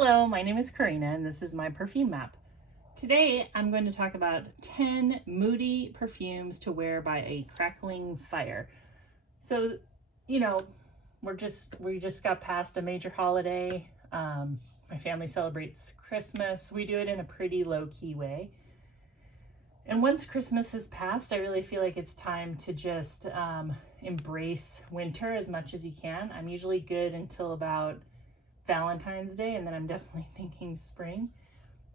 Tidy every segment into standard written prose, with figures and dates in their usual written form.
Hello, my name is Karina and this is my perfume map. Today I'm going to talk about 10 moody perfumes to wear by a crackling fire. So, you know, we just got past a major holiday. My family celebrates Christmas. We do it in a pretty low-key way. And once Christmas is passed, I really feel like it's time to just embrace winter as much as you can. I'm usually good until about Valentine's Day, and then I'm definitely thinking spring.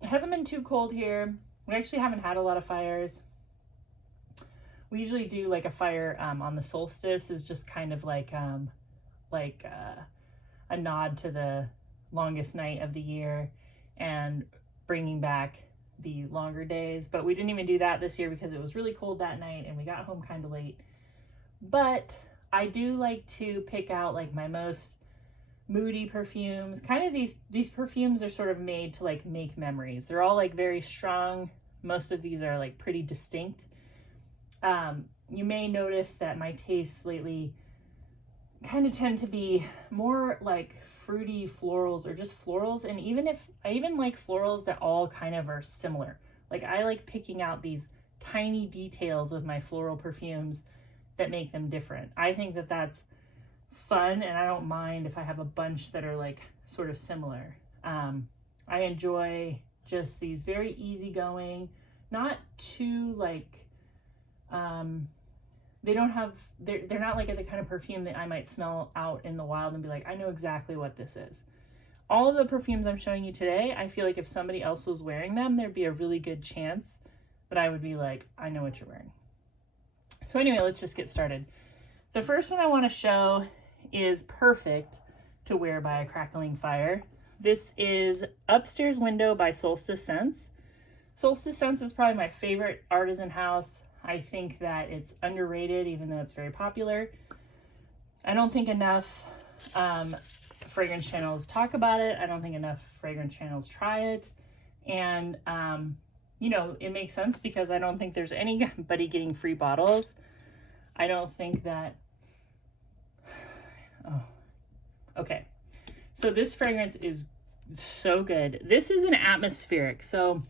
It hasn't been too cold here. We actually haven't had a lot of fires. We usually do like a fire on the solstice, is just kind of like a nod to the longest night of the year and bringing back the longer days. But we didn't even do that this year because it was really cold that night and we got home kind of late. But I do like to pick out like my most moody perfumes. Kind of these perfumes are sort of made to like make memories. They're all like very strong. Most of these are like pretty distinct. You may notice that my tastes lately kind of tend to be more like fruity florals or just florals. And I even like florals that all kind of are similar. Like I like picking out these tiny details with my floral perfumes that make them different. I think that that's fun, and I don't mind if I have a bunch that are like sort of similar. I enjoy just these very easygoing, not too like, they're not like the kind of perfume that I might smell out in the wild and be like, I know exactly what this is. All of the perfumes I'm showing you today, I feel like if somebody else was wearing them, there'd be a really good chance that I would be like, I know what you're wearing. So anyway, let's just get started. The first one I want to show is perfect to wear by a crackling fire. This is Upstairs Window by Solsa Scents. Solsa Scents is probably my favorite artisan house. I think that it's underrated, even though it's very popular. I don't think enough fragrance channels talk about it. I don't think enough fragrance channels try it. And, you know, it makes sense because I don't think there's anybody getting free bottles. I don't think that, oh, okay. So this fragrance is so good. This is an atmospheric, so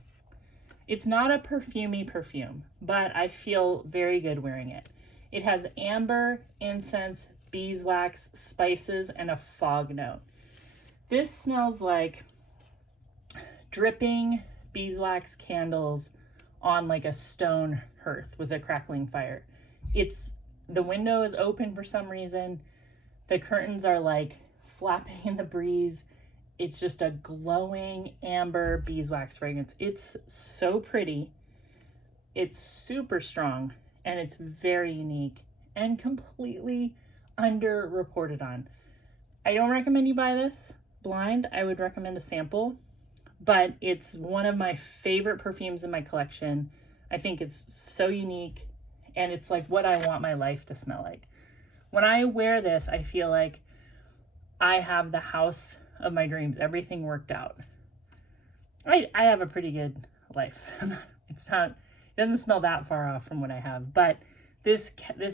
it's not a perfumey perfume, but I feel very good wearing it. It has amber, incense, beeswax, spices, and a fog note. This smells like dripping beeswax candles on like a stone hearth with a crackling fire. The window is open for some reason. The curtains are like flapping in the breeze. It's just a glowing amber beeswax fragrance. It's so pretty. It's super strong and it's very unique and completely underreported on. I don't recommend you buy this blind. I would recommend a sample, but it's one of my favorite perfumes in my collection. I think it's so unique and it's like what I want my life to smell like. When I wear this, I feel like I have the house of my dreams. Everything worked out. I have a pretty good life. It doesn't smell that far off from what I have, but this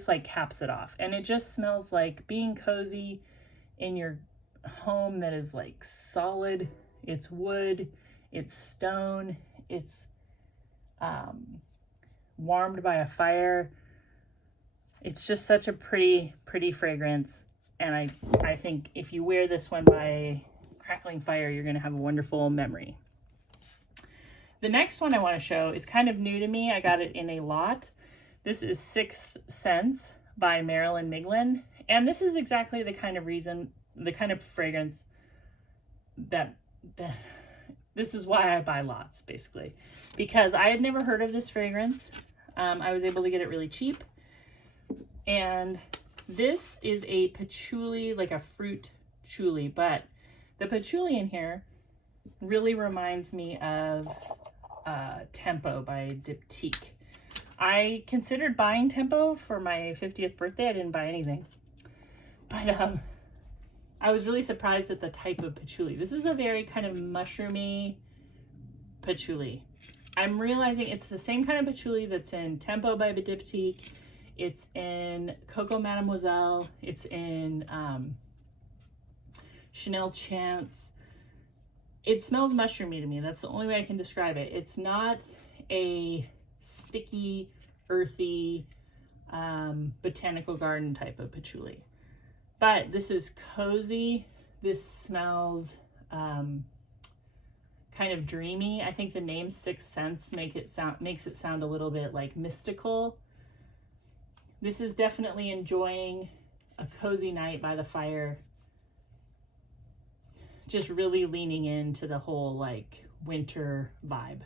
like caps it off. And it just smells like being cozy in your home that is like solid. It's wood, it's stone, it's warmed by a fire. It's just such a pretty fragrance. And I think if you wear this one by a crackling fire, you're going to have a wonderful memory. The next one I want to show is kind of new to me. I got it in a lot. This is Sixth Sense by Marilyn Miglin. And this is exactly the kind of fragrance that this is why I buy lots, basically. Because I had never heard of this fragrance. I was able to get it really cheap. And this is a patchouli, like a fruit patchouli, but the patchouli in here really reminds me of Tempo by Diptyque. I considered buying Tempo for my 50th birthday. I didn't buy anything, but I was really surprised at the type of patchouli. This is a very kind of mushroomy patchouli. I'm realizing it's the same kind of patchouli that's in Tempo by Diptyque. It's in Coco Mademoiselle. It's in Chanel Chance. it smells mushroomy to me. That's the only way I can describe it. It's not a sticky, earthy, botanical garden type of patchouli. But this is cozy. This smells kind of dreamy. I think the name Sixth Sense makes it sound a little bit like mystical. This is definitely enjoying a cozy night by the fire. Just really leaning into the whole like winter vibe.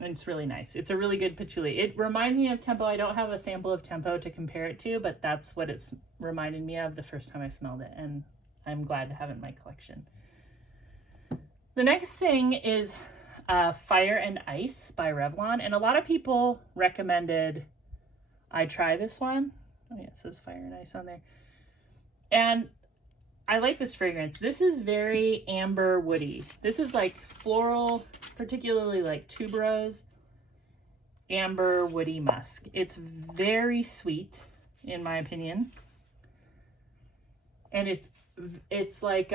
And it's really nice. It's a really good patchouli. It reminds me of Tempo. I don't have a sample of Tempo to compare it to, but that's what it's reminded me of the first time I smelled it, and I'm glad to have it in my collection. The next thing is Fire and Ice by Revlon, and a lot of people recommended I try this one. Oh yeah, it says Fire and Ice on there. And I like this fragrance. This is very amber woody. This is like floral, particularly like tuberose, amber woody musk. It's very sweet, in my opinion. And it's like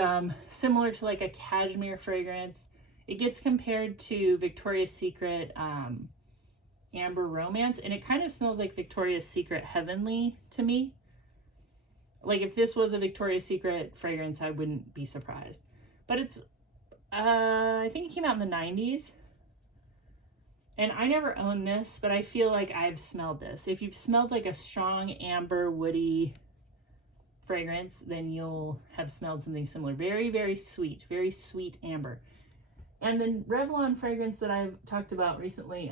similar to like a cashmere fragrance. It gets compared to Victoria's Secret Amber Romance, and it kind of smells like Victoria's Secret Heavenly to me. Like if this was a Victoria's Secret fragrance, I wouldn't be surprised. But it's, I think it came out in the 90s. And I never owned this, but I feel like I've smelled this. If you've smelled like a strong amber woody fragrance, then you'll have smelled something similar. Very, very sweet amber. And the Revlon fragrance that I've talked about recently,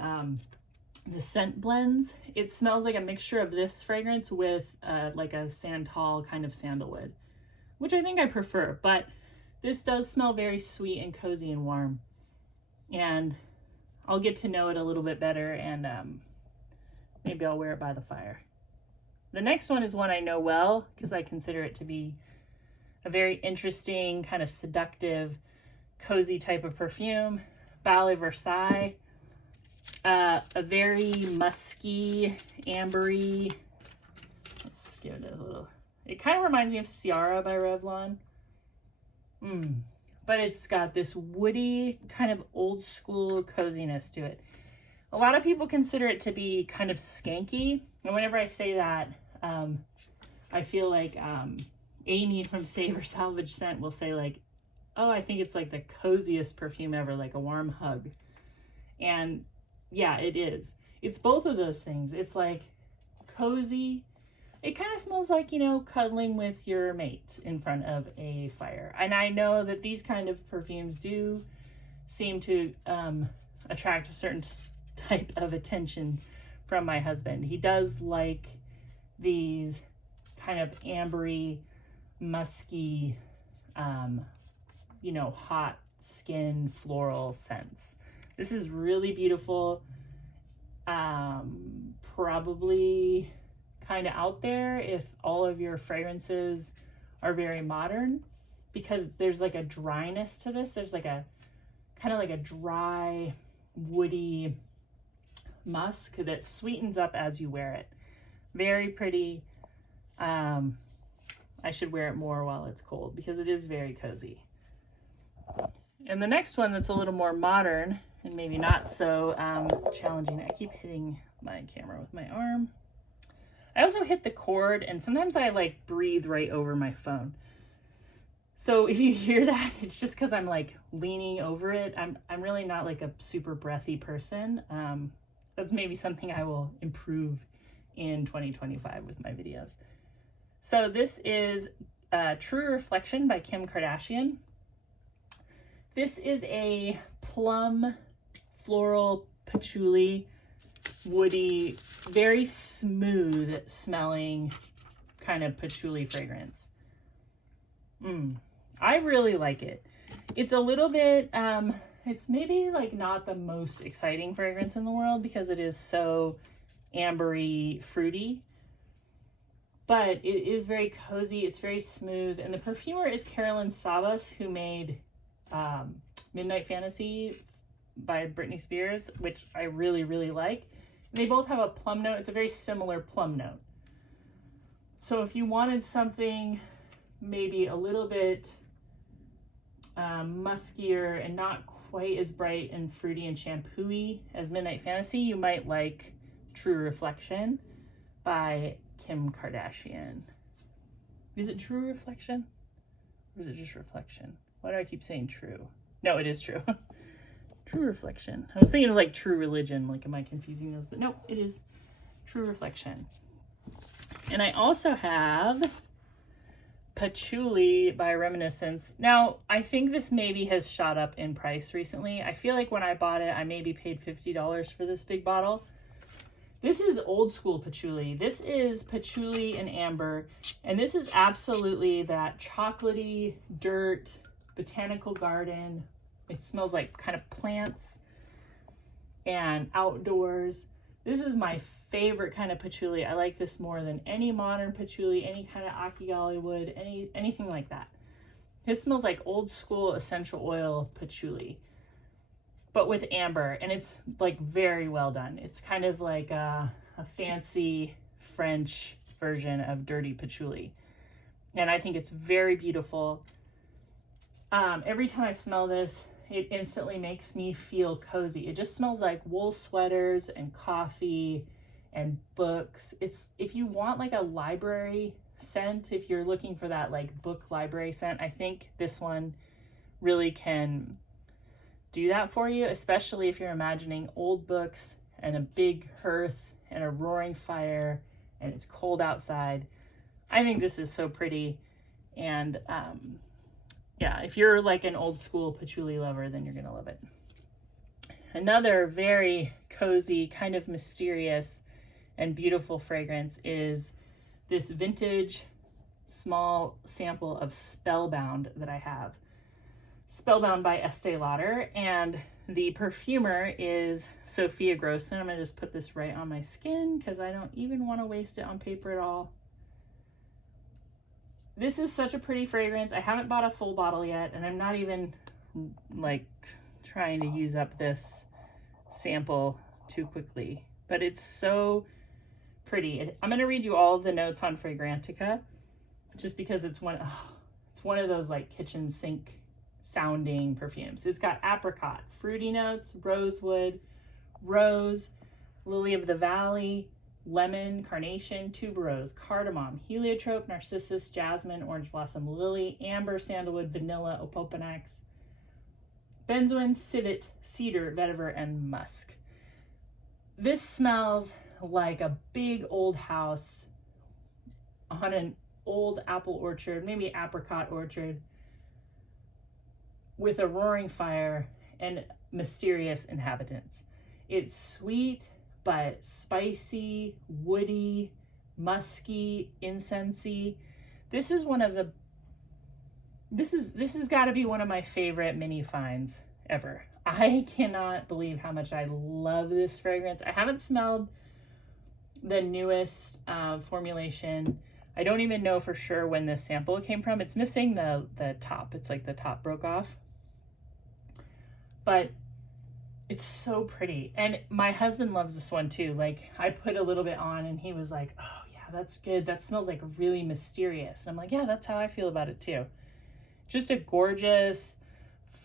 the scent blends, it smells like a mixture of this fragrance with like a Santal kind of sandalwood, which I think I prefer, but this does smell very sweet and cozy and warm, and I'll get to know it a little bit better, and maybe I'll wear it by the fire. The next one is one I know well because I consider it to be a very interesting, kind of seductive, cozy type of perfume. Balet Versailles. A very musky, ambery. Let's give it a little. It kind of reminds me of Ciara by Revlon. But it's got this woody, kind of old school coziness to it. A lot of people consider it to be kind of skanky. And whenever I say that, I feel like Amy from Save or Salvage Scent will say like, oh, I think it's like the coziest perfume ever, like a warm hug. And yeah, it is. It's both of those things. It's like cozy. It kind of smells like, you know, cuddling with your mate in front of a fire. And I know that these kind of perfumes do seem to attract a certain type of attention from my husband. He does like these kind of ambery, musky, you know, hot skin floral scents. This is really beautiful. Probably kind of out there if all of your fragrances are very modern, because there's like a dryness to this. There's like a kind of like a dry, woody musk that sweetens up as you wear it. Very pretty. I should wear it more while it's cold because it is very cozy. And the next one that's a little more modern and maybe not so challenging. I keep hitting my camera with my arm. I also hit the cord, and sometimes I like breathe right over my phone. So if you hear that, it's just because I'm like leaning over it. I'm really not like a super breathy person. That's maybe something I will improve in 2025 with my videos. So this is True Reflection by Kim Kardashian. This is a plum, floral, patchouli, woody, very smooth smelling kind of patchouli fragrance. I really like it. It's a little bit, it's maybe like not the most exciting fragrance in the world because it is so ambery, fruity, but it is very cozy. It's very smooth. And the perfumer is Carolyn Savas, who made Midnight Fantasy by Britney Spears, which I really, really like. And they both have a plum note. It's a very similar plum note. So if you wanted something maybe a little bit muskier and not quite as bright and fruity and shampoo-y as Midnight Fantasy, you might like True Reflection by Kim Kardashian. Is it True Reflection? Or is it just Reflection? Why do I keep saying true? No, it is true. True Reflection. I was thinking of like True Religion. Like, am I confusing those? But no, it is True Reflection. And I also have Patchouli by Reminiscence. Now, I think this maybe has shot up in price recently. I feel like when I bought it, I maybe paid $50 for this big bottle. This is old school patchouli. This is patchouli and amber, and this is absolutely that chocolatey dirt, botanical garden. It smells like kind of plants and outdoors. This is my favorite kind of patchouli. I like this more than any modern patchouli, any kind of Akigali wood, anything like that. This smells like old school essential oil patchouli, but with amber, and it's like very well done. It's kind of like a fancy French version of dirty patchouli, and I think it's very beautiful. Every time I smell this, it instantly makes me feel cozy. It just smells like wool sweaters and coffee and books. It's, if you want like a library scent, if you're looking for that like book library scent, I think this one really can do that for you, especially if you're imagining old books and a big hearth and a roaring fire and it's cold outside. I think this is so pretty. And yeah, if you're like an old school patchouli lover, then you're gonna love it. Another very cozy, kind of mysterious and beautiful fragrance is this vintage small sample of Spellbound that I have. Spellbound by Estee Lauder, and the perfumer is Sophia Grossman. I'm gonna just put this right on my skin because I don't even want to waste it on paper at all. This is such a pretty fragrance. I haven't bought a full bottle yet, and I'm not even like trying to use up this sample too quickly, but it's so pretty. I'm gonna read you all of the notes on Fragrantica just because it's one of those like kitchen sink sounding perfumes. It's got apricot, fruity notes, rosewood, rose, lily of the valley, lemon, carnation, tuberose, cardamom, heliotrope, narcissus, jasmine, orange blossom, lily, amber, sandalwood, vanilla, opoponax, benzoin, civet, cedar, vetiver, and musk. This smells like a big old house on an old apple orchard, maybe apricot orchard, with a roaring fire and mysterious inhabitants. It's sweet, but spicy, woody, musky, incensey. This has got to be one of my favorite mini finds ever. I cannot believe how much I love this fragrance. I haven't smelled the newest formulation. I don't even know for sure when this sample came from. It's missing the top. It's like the top broke off. But it's so pretty. And my husband loves this one too. Like, I put a little bit on and he was like, oh yeah, that's good. That smells like really mysterious. And I'm like, yeah, that's how I feel about it too. Just a gorgeous,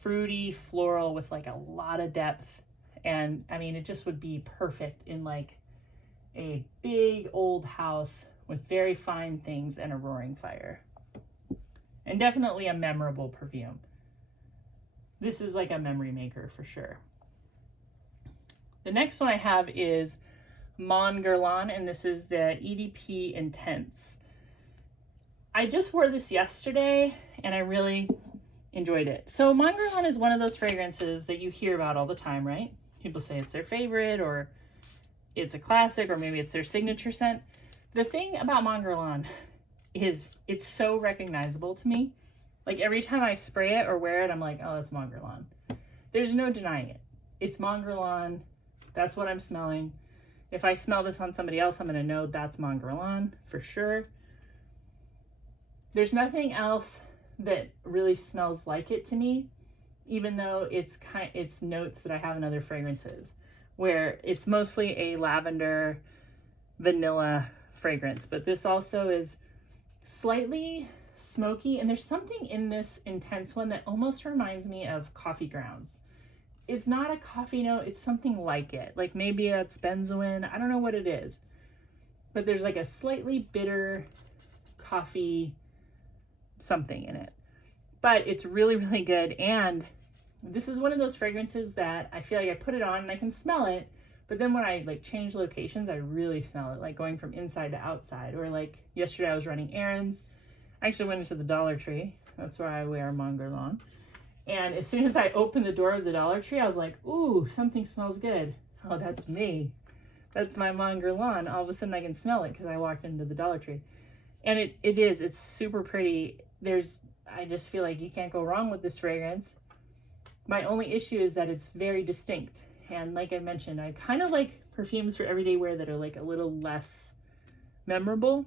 fruity floral with like a lot of depth. And I mean, it just would be perfect in like a big old house with very fine things and a roaring fire. And definitely a memorable perfume. This is like a memory maker for sure. The next one I have is Mon Guerlain, and this is the EDP Intense. I just wore this yesterday and I really enjoyed it. So Mon Guerlain is one of those fragrances that you hear about all the time, right? People say it's their favorite, or it's a classic, or maybe it's their signature scent. The thing about Mon Guerlain is it's so recognizable to me. Like, every time I spray it or wear it, I'm like, oh, that's Mon Guerlain. There's no denying it. It's Mon Guerlain. That's what I'm smelling. If I smell this on somebody else, I'm going to know that's Mon Guerlain for sure. There's nothing else that really smells like it to me, even though it's notes that I have in other fragrances, where it's mostly a lavender vanilla fragrance. But this also is slightly smoky, and there's something in this intense one that almost reminds me of coffee grounds. It's not a coffee note, it's something like it. Like maybe it's benzoin, I don't know what it is. But there's like a slightly bitter coffee something in it. But it's really, really good. And this is one of those fragrances that I feel like I put it on and I can smell it. But then when I like change locations, I really smell it, like going from inside to outside. Or like yesterday I was running errands. I actually went into the Dollar Tree. That's where I wear Mon Guerlain. And as soon as I opened the door of the Dollar Tree, I was like, ooh, something smells good. Oh, that's me. That's my Mon Guerlain. All of a sudden I can smell it because I walked into the Dollar Tree. And it's super pretty. I just feel like you can't go wrong with this fragrance. My only issue is that it's very distinct. And like I mentioned, I kind of like perfumes for everyday wear that are like a little less memorable.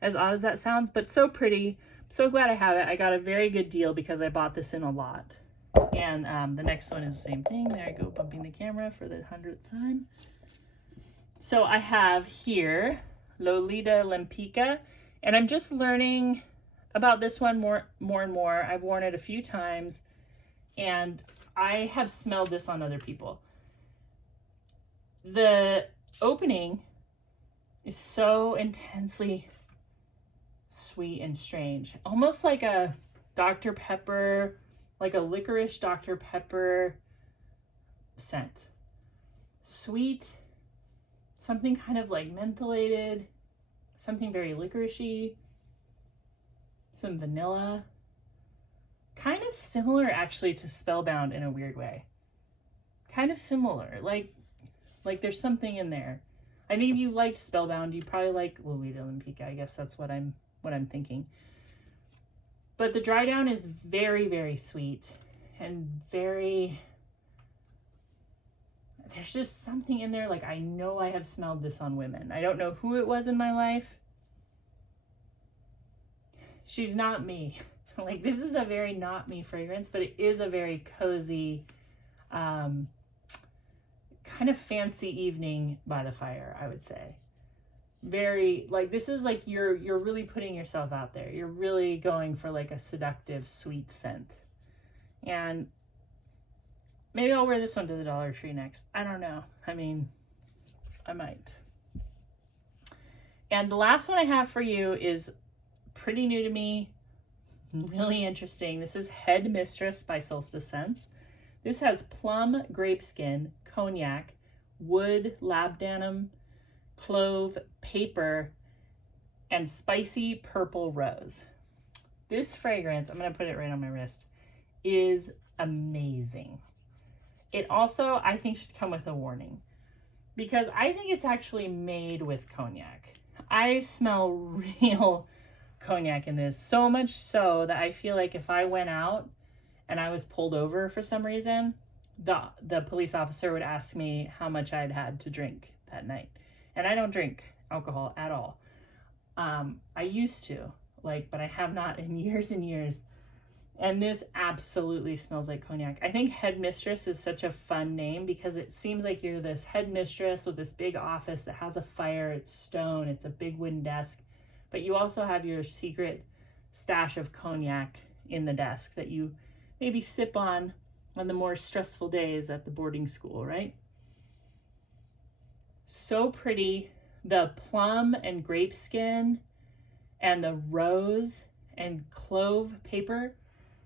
As odd as that sounds, but so pretty. I'm so glad I have it. I got a very good deal because I bought this in a lot. And the next one is the same thing. There I go, bumping the camera for the 100th time. So I have here Lolita LMPA, and I'm just learning about this one more and more. I've worn it a few times, and I have smelled this on other people. The opening is so intensely sweet and strange, almost like a Dr. Pepper, like a licorice Dr. Pepper scent. Sweet, something kind of like mentholated, something very licoricey, some vanilla. Kind of similar actually to Spellbound in a weird way. Kind of similar, like there's something in there. I think if you liked Spellbound, you probably like Lolita LMPA. I guess that's what I'm thinking. But the dry down is very, very sweet and very, there's just something in there. Like I know I have smelled this on women. I don't know who it was in my life. She's not me. Like this is a very not me fragrance, but it is a very cozy, kind of fancy evening by the fire, I would say. Very, like, this is like you're really putting yourself out there. You're really going for like a seductive, sweet scent. And maybe I'll wear this one to the Dollar Tree next. I don't know. I mean, I might. And the last one I have for you is pretty new to me. Really interesting. This is Headmistress by Solsa Scents. This has plum, grape skin, cognac, wood, labdanum, clove, paper, and spicy purple rose. This fragrance, I'm going to put it right on my wrist, is amazing. It also, I think, should come with a warning because I think it's actually made with cognac. I smell real cognac in this, so much so that I feel like if I went out and I was pulled over for some reason, the police officer would ask me how much I'd had to drink that night. And I don't drink alcohol at all. I used to, but I have not in years and years. And this absolutely smells like cognac. I think Headmistress is such a fun name because it seems like you're this headmistress with this big office that has a fire, it's stone, it's a big wooden desk, but you also have your secret stash of cognac in the desk that you maybe sip on the more stressful days at the boarding school, right? So pretty. The plum and grape skin and the rose and clove paper.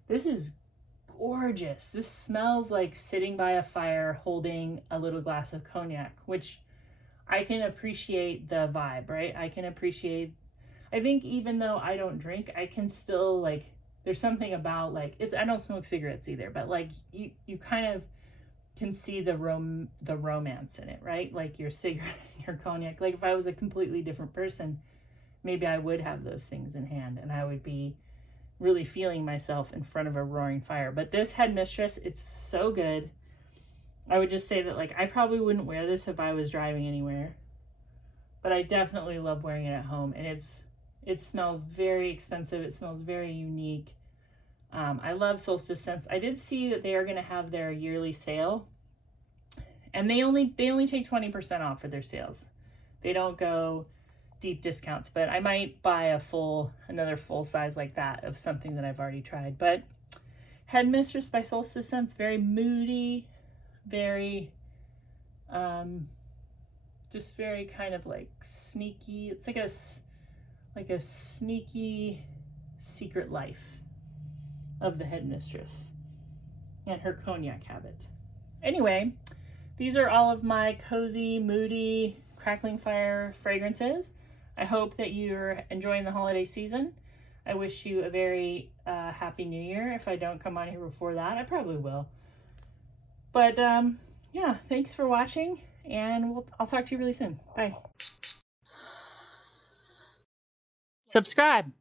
This is gorgeous. This smells like sitting by a fire holding a little glass of cognac, which I can appreciate the vibe, right? I think even though I don't drink, I can still there's something about I don't smoke cigarettes either, but you kind of can see the romance in it, right? Like your cigarette, your cognac. Like if I was a completely different person, maybe I would have those things in hand and I would be really feeling myself in front of a roaring fire. But this Headmistress, it's so good. I would just say that I probably wouldn't wear this if I was driving anywhere, but I definitely love wearing it at home. And it smells very expensive. It smells very unique. I love Solstice Scents. I did see that they are going to have their yearly sale, and they only take 20% off for their sales. They don't go deep discounts, but I might buy another full size like that of something that I've already tried. But Headmistress by Solsa scents, very moody, very, just very kind of like sneaky. It's like a sneaky secret life of the Headmistress and her cognac habit. Anyway, these are all of my cozy, moody, crackling fire fragrances. I hope that you're enjoying the holiday season. I wish you a very happy new year. If I don't come on here before that, I probably will. But yeah, thanks for watching, and I'll talk to you really soon. Bye. Subscribe.